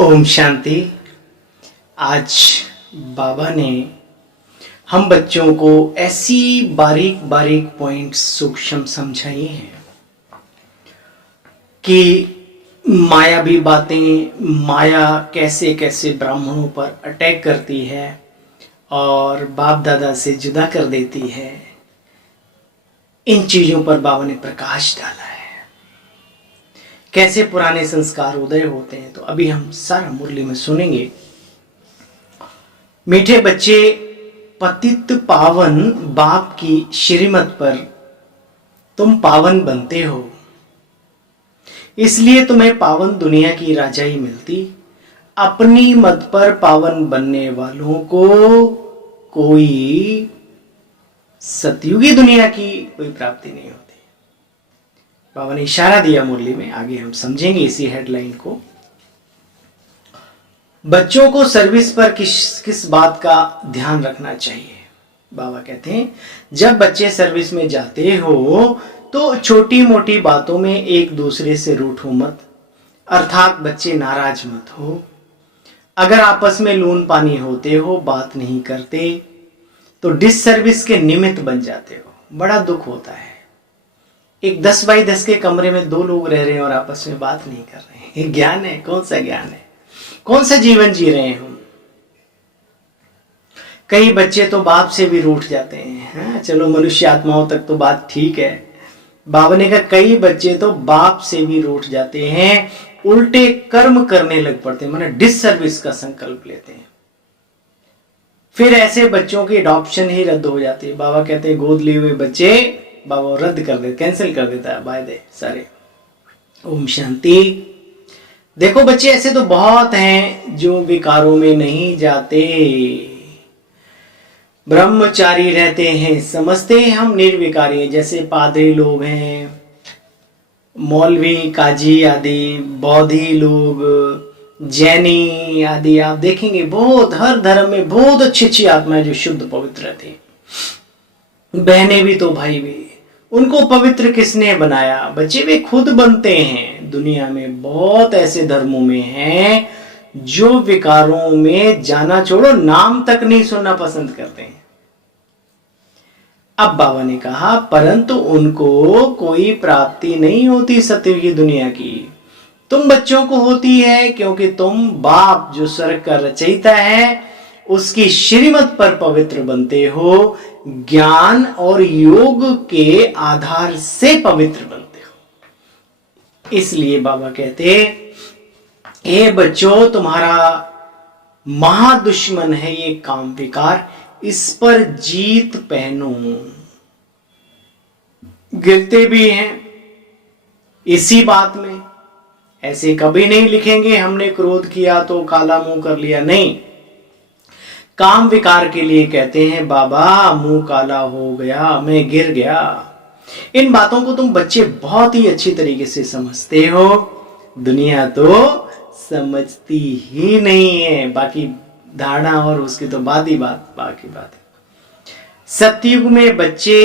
ओम शांति। आज बाबा ने हम बच्चों को ऐसी बारीक बारीक पॉइंट्स सूक्ष्म समझाई हैं कि मायावी बातें, माया कैसे कैसे ब्राह्मणों पर अटैक करती है और बाप दादा से जुदा कर देती है। इन चीज़ों पर बाबा ने प्रकाश डाला है। कैसे पुराने संस्कार उदय होते हैं, तो अभी हम सारा मुरली में सुनेंगे। मीठे बच्चे, पतित पावन बाप की श्रीमत पर तुम पावन बनते हो, इसलिए तुम्हें पावन दुनिया की राजाई मिलती। अपनी मत पर पावन बनने वालों को कोई सतयुगी दुनिया की कोई प्राप्ति नहीं होती। बाबा ने इशारा दिया मुरली में, आगे हम समझेंगे इसी हेडलाइन को। बच्चों को सर्विस पर किस बात का ध्यान रखना चाहिए। बाबा कहते हैं, जब बच्चे सर्विस में जाते हो तो छोटी मोटी बातों में एक दूसरे से रूठो मत, अर्थात बच्चे नाराज मत हो। अगर आपस में लून पानी होते हो, बात नहीं करते, तो डिससर्विस के निमित्त बन जाते हो। बड़ा दुख होता है। एक 10 बाई 10 के कमरे में 2 लोग रह रहे हैं और आपस में बात नहीं कर रहे हैं। ज्ञान है? कौन सा ज्ञान है? कौन सा जीवन जी रहे हैं हम? कई बच्चे तो बाप से भी रूठ जाते हैं। चलो मनुष्य आत्माओं तक तो बात ठीक है। बाबा ने कहा कई बच्चे तो बाप से भी रूठ जाते हैं, उल्टे कर्म करने लग पड़ते हैं, माने डिससर्विस का संकल्प लेते हैं। फिर ऐसे बच्चों की अडॉप्शन ही रद्द हो जाती है। बाबा कहते हैं गोद लिए हुए बच्चे बाबा रद्द कर दे, कैंसिल कर देता है वायदे सारे। ओम शांति। देखो बच्चे, ऐसे तो बहुत हैं जो विकारों में नहीं जाते, ब्रह्मचारी रहते हैं, समझते हैं हम निर्विकारी हैं। जैसे पादरी लोग हैं, मौलवी, काजी आदि, बौद्धि लोग, जैनी आदि, आप देखेंगे बहुत हर धर्म में बहुत अच्छी अच्छी आत्माएं जो शुद्ध पवित्र रहती हैं। बहनें भी तो भाई भी। उनको पवित्र किसने बनाया? बच्चे वे खुद बनते हैं। दुनिया में बहुत ऐसे धर्मों में हैं जो विकारों में जाना छोड़ो, नाम तक नहीं सुनना पसंद करते हैं। अब बाबा ने कहा परंतु उनको कोई प्राप्ति नहीं होती सत्युगी दुनिया की। तुम बच्चों को होती है, क्योंकि तुम बाप जो स्वर्ग का रचयिता है उसकी श्रीमत पर पवित्र बनते हो। ज्ञान और योग के आधार से पवित्र बनते हो। इसलिए बाबा कहते हे बच्चों, तुम्हारा महादुश्मन है ये काम विकार, इस पर जीत पहनो। गिरते भी हैं इसी बात में। ऐसे कभी नहीं लिखेंगे हमने क्रोध किया तो काला मुंह कर लिया, नहीं। काम विकार के लिए कहते हैं बाबा मुंह काला हो गया, मैं गिर गया। इन बातों को तुम बच्चे बहुत ही अच्छी तरीके से समझते हो, दुनिया तो समझती ही नहीं है। बाकी धारणा और उसकी तो बाकी बात है। सतयुग में बच्चे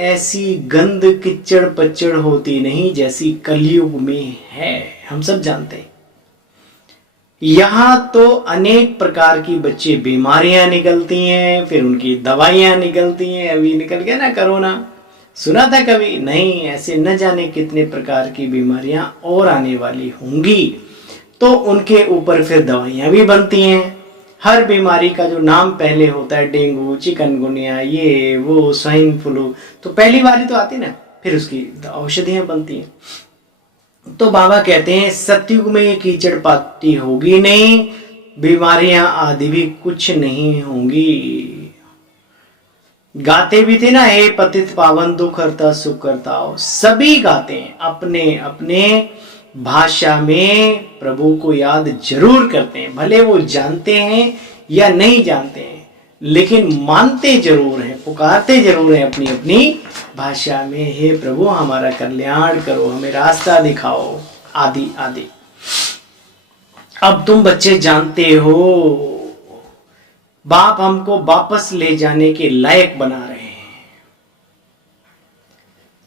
ऐसी गंद किच्चड़ पच्चड़ होती नहीं जैसी कलयुग में है, हम सब जानते हैं। यहां तो अनेक प्रकार की बच्चे बीमारियां निकलती हैं, फिर उनकी दवाइयां निकलती हैं। अभी निकल गया ना कोरोना, सुना था कभी? नहीं, ऐसे न जाने कितने प्रकार की बीमारियां और आने वाली होंगी, तो उनके ऊपर फिर दवाइयां भी बनती हैं। हर बीमारी का जो नाम पहले होता है, डेंगू, चिकनगुनिया, ये वो, स्वाइन फ्लू, तो पहली बारी तो आती ना, फिर उसकी औषधियां बनती हैं। तो बाबा कहते हैं सतयुग में ये कीचड़ पाती होगी नहीं, बीमारियां आदि भी कुछ नहीं होंगी। गाते भी थे ना, हे पतित पावन दुख हरता सुख करता हो। सभी गाते हैं अपने अपने भाषा में, प्रभु को याद जरूर करते हैं। भले वो जानते हैं या नहीं जानते हैं, लेकिन मानते जरूर हैं, पुकारते जरूर हैं अपनी अपनी भाषा में, हे प्रभु हमारा कल्याण करो, हमें रास्ता दिखाओ, आदि आदि। अब तुम बच्चे जानते हो बाप हमको वापस ले जाने के लायक बना रहे हैं,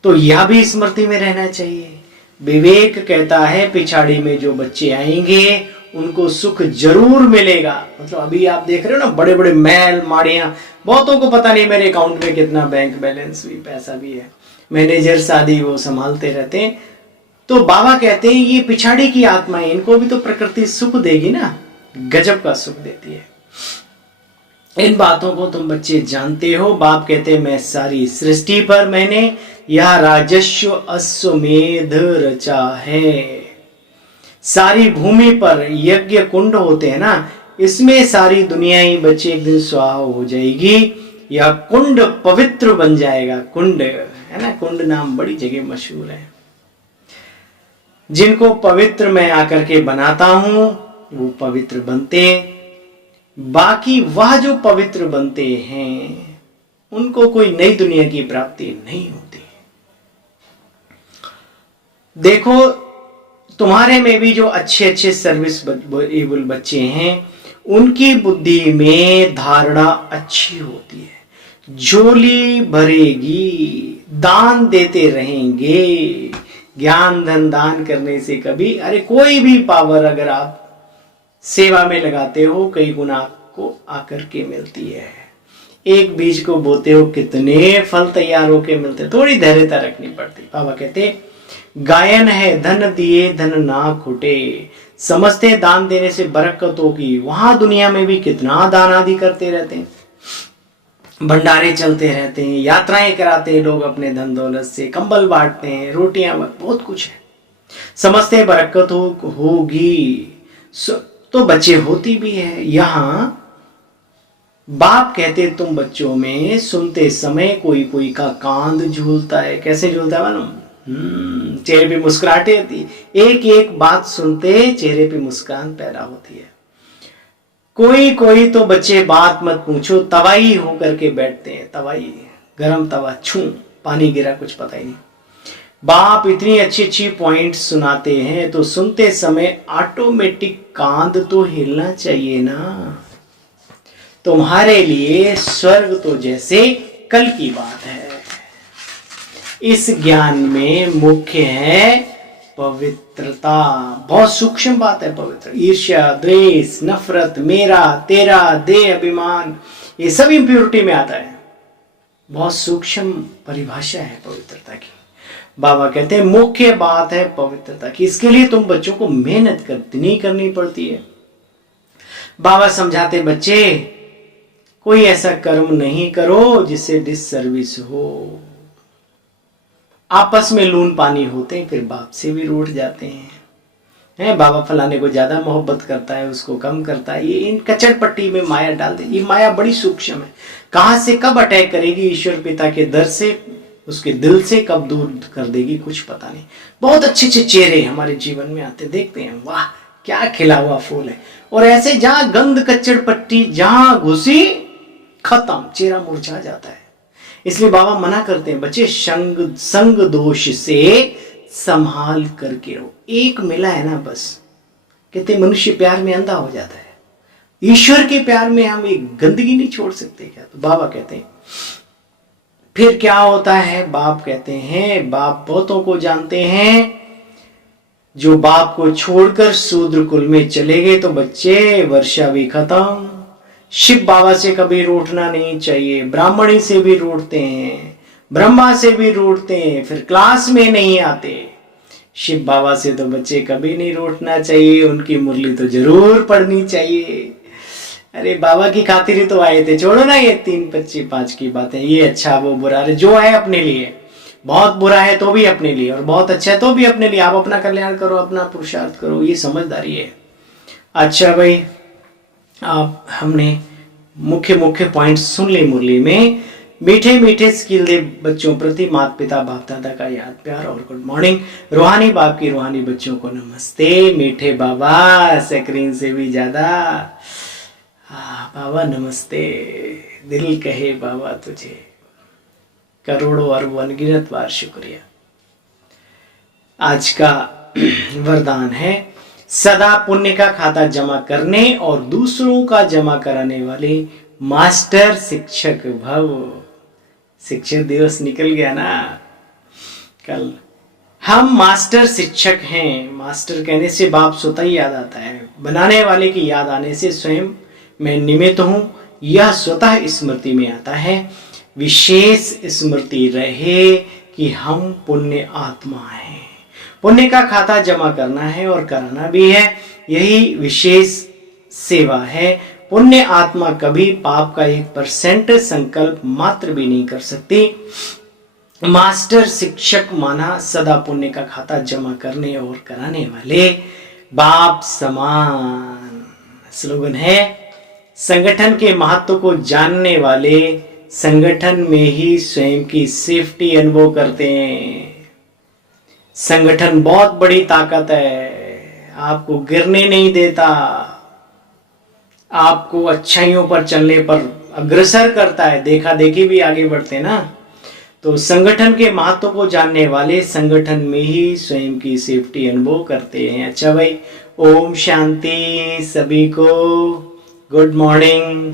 तो यह भी स्मृति में रहना चाहिए। विवेक कहता है पिछाड़ी में जो बच्चे आएंगे उनको सुख जरूर मिलेगा। मतलब अभी आप देख रहे हो ना, बड़े बड़े महल माड़ियां, बहुतों को पता नहीं मेरे अकाउंट में कितना बैंक बैलेंस भी, पैसा भी है, मैनेजर आदि वो संभालते रहते हैं। तो बाबा कहते हैं ये पिछाड़ी की आत्माएं, इनको भी तो प्रकृति सुख देगी ना, गजब का सुख देती है। इन बातों को तुम बच्चे जानते हो। बाप कहते हैं मैं सारी सृष्टि पर मैंने यह राजस्व अश्वमेध रचा है। सारी भूमि पर यज्ञ कुंड होते हैं ना, इसमें सारी दुनिया ही बच्चे एक दिन स्वाहा हो जाएगी। यह कुंड पवित्र बन जाएगा। कुंड है ना, कुंड नाम बड़ी जगह मशहूर है। जिनको पवित्र मैं आकर के बनाता हूं वो पवित्र बनते, बाकी वह जो पवित्र बनते हैं उनको कोई नई दुनिया की प्राप्ति नहीं होती। देखो तुम्हारे में भी जो अच्छे अच्छे सर्विसेबल बच्चे हैं उनकी बुद्धि में धारणा अच्छी होती है, झोली भरेगी, दान देते रहेंगे। ज्ञान धन दान करने से कभी, अरे कोई भी पावर अगर आप सेवा में लगाते हो कई गुना आपको आकर के मिलती है। एक बीज को बोते हो कितने फल तैयार होके मिलते, थोड़ी धैर्यता रखनी पड़ती। बाबा कहते गायन है धन दिए धन ना खुटे, समझते दान देने से बरकत होगी। वहां दुनिया में भी कितना दान आदि करते रहते हैं, भंडारे चलते रहते हैं, यात्राएं कराते हैं लोग अपने धन दौलत से, कंबल बांटते हैं, रोटियां, बहुत कुछ है। समझते बरकत होगी तो बच्चे होती भी है। यहां बाप कहते तुम बच्चों में सुनते समय कोई कोई का कांध झूलता है। कैसे झूलता है मालूम? चेहरे पे मुस्कुराहट होती है। एक एक बात सुनते चेहरे पे मुस्कान पैदा होती है। कोई कोई तो बच्चे बात मत पूछो तवाई होकर के बैठते हैं। तवाई, गरम तवा, छू पानी गिरा कुछ पता ही नहीं। बाप इतनी अच्छी अच्छी पॉइंट सुनाते हैं तो सुनते समय ऑटोमेटिक कांध तो हिलना चाहिए ना। तुम्हारे लिए स्वर्ग तो जैसे कल की बात है। इस ज्ञान में मुख्य है पवित्रता। बहुत सूक्ष्म बात है पवित्र। ईर्ष्या, द्वेष, नफरत, मेरा, तेरा, देह अभिमान, ये सब इम्प्योरिटी में आता है। बहुत सूक्ष्म परिभाषा है पवित्रता की। बाबा कहते हैं मुख्य बात है पवित्रता की। इसके लिए तुम बच्चों को मेहनत नहीं करनी पड़ती है। बाबा समझाते बच्चे कोई ऐसा कर्म नहीं करो जिससे डिससर्विस हो। आपस में लून पानी होते हैं, फिर बाप से भी रूठ जाते हैं। बाबा फलाने को ज्यादा मोहब्बत करता है, उसको कम करता है। ये इन कचड़ पट्टी में माया डाल दे। ये माया बड़ी सूक्ष्म है, कहां से कब अटैक करेगी ईश्वर पिता के दर से, उसके दिल से कब दूर कर देगी कुछ पता नहीं। बहुत अच्छे अच्छे चेहरे हमारे जीवन में आते, देखते हैं वाह क्या खिला हुआ फूल है, और ऐसे जहां गंद कचड़ पट्टी जहां घुसी खत्म, चेहरा मुरझा जाता है। इसलिए बाबा मना करते हैं बच्चे संग दोष से संभाल करके रहो। एक मिला है ना बस, कहते मनुष्य प्यार में अंधा हो जाता है, ईश्वर के प्यार में हम एक गंदगी नहीं छोड़ सकते क्या? तो बाबा कहते हैं फिर क्या होता है? बाप कहते हैं बाप बहुतों को जानते हैं। जो बाप को छोड़कर शूद्र कुल में चले गए तो बच्चे वर्षा भी खत्म। शिव बाबा से कभी रूठना नहीं चाहिए। ब्राह्मणी से भी रूठते हैं, ब्रह्मा से भी रूठते हैं, फिर क्लास में नहीं आते। शिव बाबा से तो बच्चे कभी नहीं रूठना चाहिए, उनकी मुरली तो जरूर पढ़नी चाहिए। अरे बाबा की खातिर ही तो आए थे। छोड़ो ना ये 3, 25, 5 की बातें, ये अच्छा वो बुरा, जो है अपने लिए। बहुत बुरा है तो भी अपने लिए, और बहुत अच्छा है तो भी अपने लिए। आप अपना कल्याण करो, अपना पुरुषार्थ करो, ये समझदारी है। अच्छा भाई, आप हमने मुख्य पॉइंट सुन ले मुरली में। मीठे मीठे स्किल दे बच्चों प्रति माता पिता बाप दादा का याद प्यार और गुड मॉर्निंग। रूहानी बाप की रूहानी बच्चों को नमस्ते। मीठे बाबा स्क्रीन से भी ज्यादा। बाबा नमस्ते। दिल कहे बाबा तुझे करोड़ों अरबों अनगिनत बार शुक्रिया। आज का वरदान है सदा पुण्य का खाता जमा करने और दूसरों का जमा कराने वाले मास्टर शिक्षक भव। शिक्षक दिवस निकल गया ना कल। हम मास्टर शिक्षक हैं। मास्टर कहने से बाप स्वतः ही याद आता है, बनाने वाले की याद आने से स्वयं मैं निमित्त हूं, यह स्वतः स्मृति में आता है। विशेष स्मृति रहे कि हम पुण्य आत्मा हैं, पुण्य का खाता जमा करना है और कराना भी है, यही विशेष सेवा है। पुण्य आत्मा कभी पाप का 1% संकल्प मात्र भी नहीं कर सकती। मास्टर शिक्षक माना सदा पुण्य का खाता जमा करने और कराने वाले बाप समान। स्लोगन है, संगठन के महत्व को जानने वाले संगठन में ही स्वयं की सेफ्टी अनुभव करते हैं। संगठन बहुत बड़ी ताकत है, आपको गिरने नहीं देता, आपको अच्छाइयों पर चलने पर अग्रसर करता है, देखा देखी भी आगे बढ़ते ना। तो संगठन के महत्व को जानने वाले संगठन में ही स्वयं की सेफ्टी अनुभव करते हैं। अच्छा भाई, ओम शांति, सभी को गुड मॉर्निंग।